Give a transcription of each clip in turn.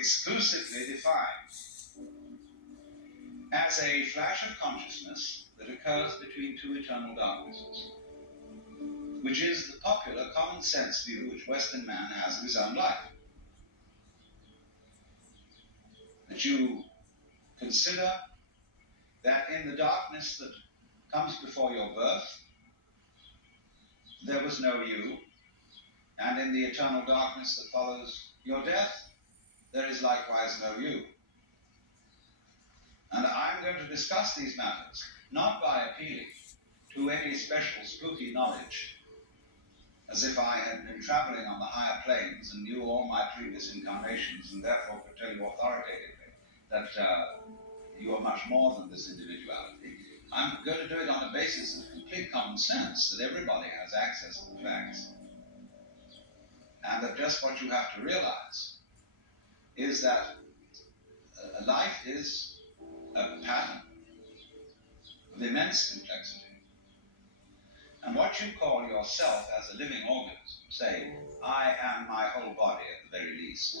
exclusively defined as a flash of consciousness that occurs between two eternal darknesses, which is the popular common sense view which Western man has of his own life. That you consider that in the darkness that comes before your birth, there was no you, and in the eternal darkness that follows your death, there is likewise no you. And I'm going to discuss these matters, not by appealing to any special spooky knowledge, as if I had been traveling on the higher planes and knew all my previous incarnations and therefore could tell you authoritatively that you are much more than this individuality. I'm going to do it on the basis of complete common sense, that everybody has access to the facts. And that just what you have to realize is that life is a pattern of immense complexity. And what you call yourself as a living organism, say, I am my whole body at the very least.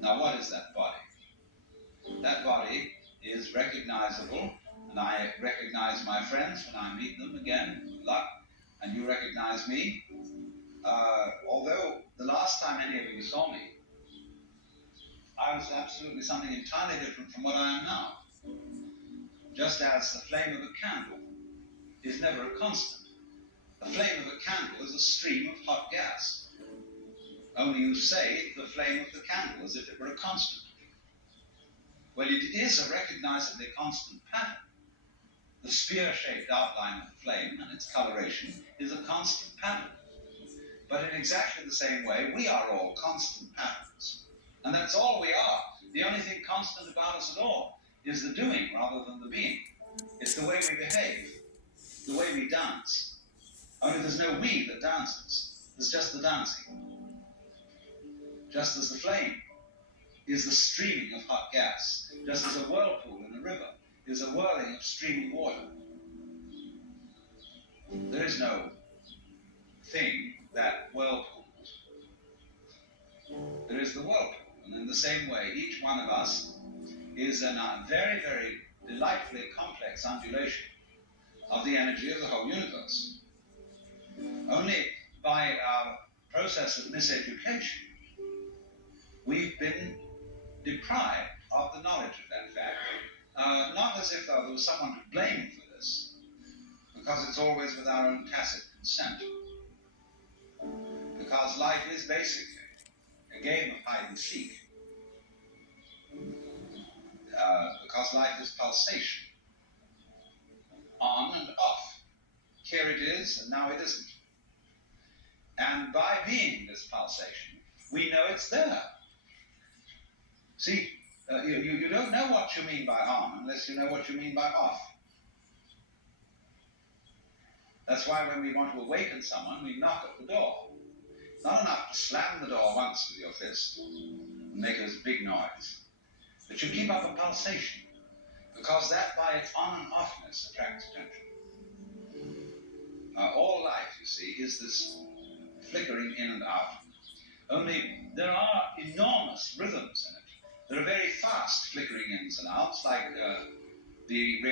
Now what is that body? That body is recognizable, and I recognize my friends when I meet them again, good luck, and you recognize me. Although the last time any of you saw me, I was absolutely something entirely different from what I am now. Just as the flame of a candle is never a constant. The flame of a candle is a stream of hot gas. Only you say the flame of the candle as if it were a constant. Well, it is a recognizably constant pattern. The spear-shaped outline of the flame and its coloration is a constant pattern. But in exactly the same way, we are all constant patterns. And that's all we are. The only thing constant about us at all is the doing rather than the being. It's the way we behave, the way we dance. Only there's no we that dances. There's just the dancing. Just as the flame is the streaming of hot gas, just as a whirlpool in a river is a whirling of streaming water. There is no thing that whirlpools. There is the whirlpool. And in the same way, each one of us is a very, very delightfully complex undulation of the energy of the whole universe. Only by our process of miseducation, we've been deprived of the knowledge of that fact. Not as if there was someone to blame for this, because it's always with our own tacit consent. Because life is basically a game of hide and seek. Because life is pulsation. On and off. Here it is, and now it isn't. And by being this pulsation, we know it's there. See, you don't know what you mean by on unless you know what you mean by off. That's why when we want to awaken someone, we knock at the door. It's not enough to slam the door once with your fist and make a big noise. But you keep up a pulsation, because that by its on and offness attracts attention. All life, you see, is this flickering in and out. Only there are enormous rhythms in it. There are very fast flickering ins and outs, like the